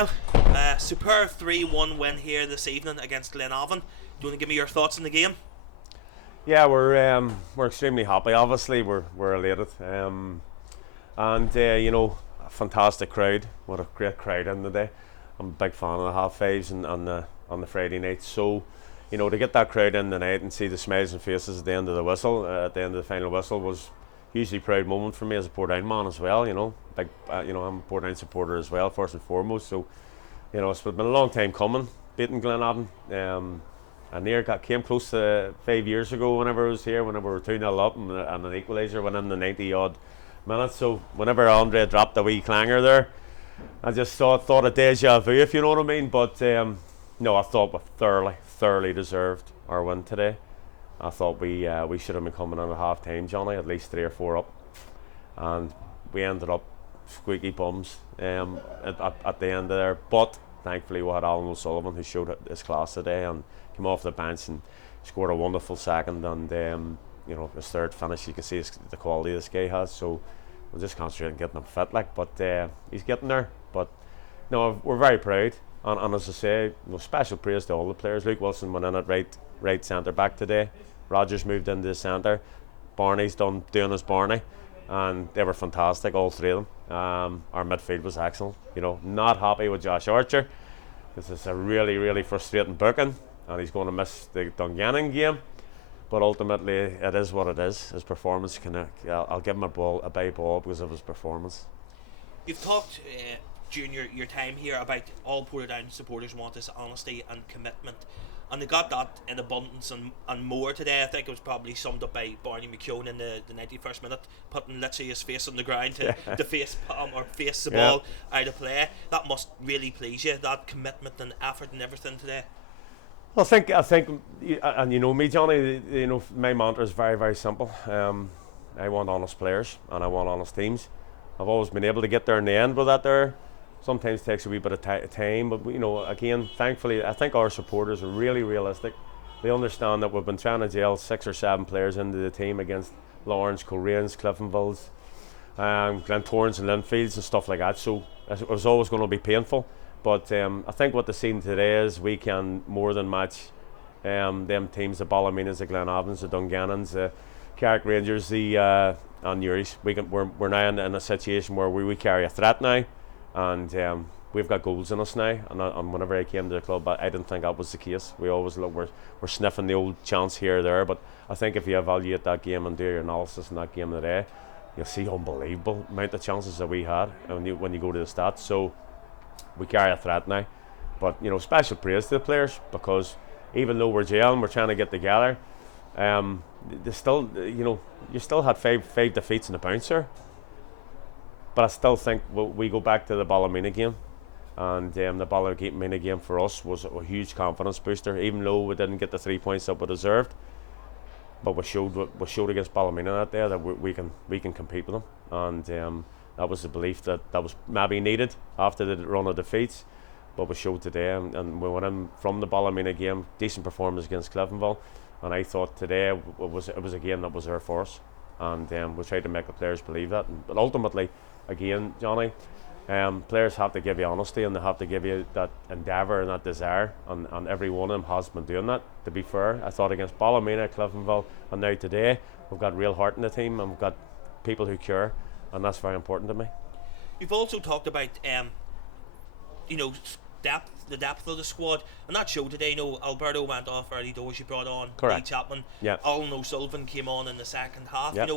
Niall, superb 3-1 win here this evening against Glenavon. Do you want to give me your thoughts on the game? Yeah, we're extremely happy. Obviously, we're elated, and a fantastic crowd. What a great crowd in the day. I'm a big fan of the half fives and on the Friday night. So, to get that crowd in the night and see the smiles and faces at the end of the whistle, at the end of the final whistle, was hugely proud moment for me as a Portdown man as well. Big, I'm a Portdown supporter as well, first and foremost. So, it's been a long time coming, beating Glenavon. Came close to 5 years ago whenever I was here, whenever we were 2-0 up and an equaliser went in the 90 odd minutes. So whenever Andre dropped the wee clanger there, I just thought a deja vu, if you know what I mean. But no, I thought we thoroughly deserved our win today. I thought we should have been coming in at half time, Johnny, at least 3 or 4 up, and we ended up squeaky bums at the end of there. But thankfully we had Alan O'Sullivan, who showed his class today and came off the bench and scored a wonderful second, and his third finish, you can see the quality this guy has. So we'll just concentrate on getting him fit, but he's getting there. But no, we're very proud, and as I say, special praise to all the players. Luke Wilson went in at right centre back today. Rogers moved into the centre. Barney's doing his Barney, and they were fantastic, all three of them. Our midfield was excellent. Not happy with Josh Archer, because it's a really frustrating booking, and he's going to miss the Dungannon game. But ultimately, it is what it is. His performance I'll give him a bye ball because of his performance. You've talked during your time here about all Portadown supporters want this honesty and commitment, and they got that in abundance and more today. I think it was probably summed up by Barney McKeown in the 91st minute, putting literally his face on the ground to face palm or face the ball out of play. That must really please you, that commitment and effort and everything today. I think, and you know me, Johnny. My mantra is very simple. I want honest players and I want honest teams. I've always been able to get there in the end with that. There, sometimes takes a wee bit of time, but again, thankfully, I think our supporters are really realistic. They understand that we've been trying to gel 6 or 7 players into the team against Lawrence, Coleraines, Cliftonvilles, Glentorrans, and Linfields and stuff like that. So it was always going to be painful. But I think what they've seen today is we can more than match them teams, the Ballymeenas, the Glenavons, the Dungannons, the Carrick Rangers, and Uris. We're now in a situation where we carry a threat now, and we've got goals in us now. And whenever I came to the club, I didn't think that was the case. We always look, we're sniffing the old chance here or there. But I think if you evaluate that game and do your analysis in that game today, you'll see unbelievable amount of chances that we had when you go to the stats. So we carry a threat now, but special praise to the players, because even though we're gelling, we're trying to get together. They still, you still had five defeats in the bouncer, but I still think we go back to the Ballymena game, and the Ballymena game for us was a huge confidence booster. Even though we didn't get the 3 points that we deserved, but we showed against Ballymena that day that we can compete with them, and that was the belief that was maybe needed after the run of defeats, but we showed today, and we went in from the Ballymena game, decent performance against Cliftonville, and I thought today it was a game that was there for us, and we tried to make the players believe that. But ultimately, again, Johnny, players have to give you honesty, and they have to give you that endeavour and that desire, and every one of them has been doing that. To be fair, I thought against Ballymena, Cliftonville, and now today, we've got real heart in the team, and we've got people who care, and that's very important to me. You've also talked about the depth of the squad, and that showed today. Alberto went off early doors. You brought on Lee Chapman. Alan O'Sullivan came on in the second half. How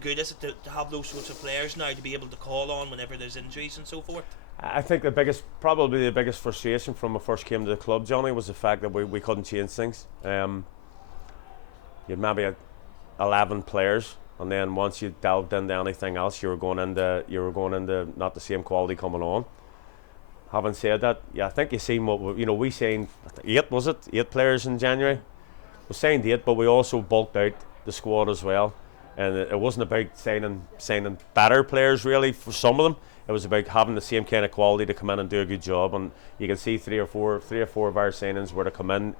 good is it to have those sorts of players now to be able to call on whenever there's injuries and so forth? I think probably the biggest frustration from when I first came to the club, Johnny, was the fact that we couldn't change things. You had maybe 11 players, and then once you delved into anything else, you were going into not the same quality coming on. Having said that, I think you seen what we signed 8 players in January. We signed 8, but we also bulked out the squad as well, and it wasn't about signing better players really for some of them. It was about having the same kind of quality to come in and do a good job, and you can see three or four of our signings were to come in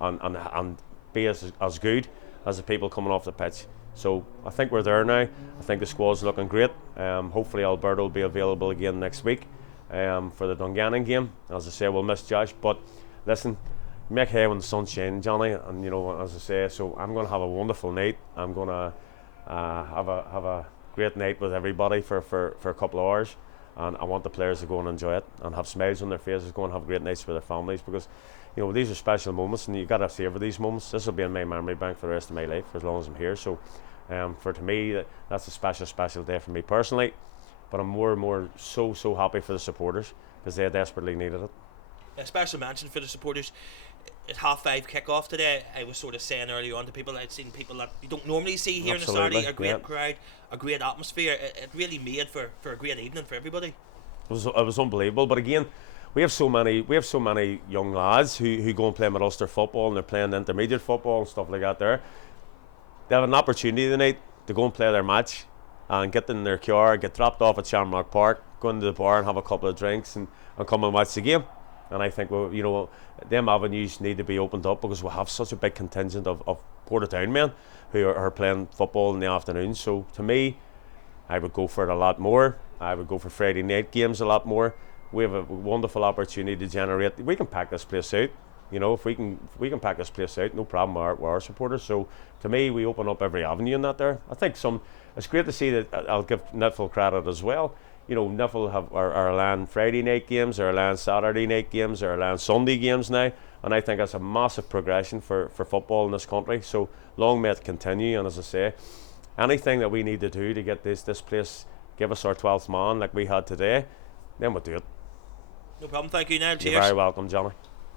and be as good as the people coming off the pitch. So I think we're there now. I think the squad's looking great. Hopefully Alberto will be available again next week. for the Dungannon game. As I say, we'll miss Josh, but listen, make hay when the sun's shining, Johnny. And as I say, so I'm going to have a wonderful night. I'm going to have a great night with everybody for a couple of hours, and I want the players to go and enjoy it and have smiles on their faces, go and have great nights with their families, because these are special moments and you got to savour these moments. This will be in my memory bank for the rest of my life, for as long as I'm here. So to me, that's a special day for me personally, but I'm more and more so happy for the supporters, because they desperately needed it. A special mention for the supporters at 5:30 kick-off today. I was sort of saying earlier on to people, I'd seen people that you don't normally see here Absolutely, in the Saturday, a great crowd, a great atmosphere. It really made for a great evening for everybody. It was unbelievable. But again, we have so many young lads who go and play with Ulster football, and they're playing intermediate football and stuff like that there. They have an opportunity tonight to go and play their match and get in their car, get dropped off at Shamrock Park, go into the bar and have a couple of drinks and come and watch the game. And I think them avenues need to be opened up, because we have such a big contingent of Portadown men who are playing football in the afternoon. So to me, I would go for it a lot more. I would go for Friday night games a lot more. We have a wonderful opportunity to generate. We can pack this place out. If we can pack this place out, no problem with our supporters. So to me, we open up every avenue in that there. I think it's great to see that. I'll give Netflix credit as well. Netflix have our land Friday night games, our land Saturday night games, our land Sunday games now, and I think that's a massive progression for football in this country. So long may it continue. And as I say, anything that we need to do to get this place, give us our 12th man like we had today, then we'll do it. No problem. Thank you, Niall. Cheers. You're very welcome, Johnny.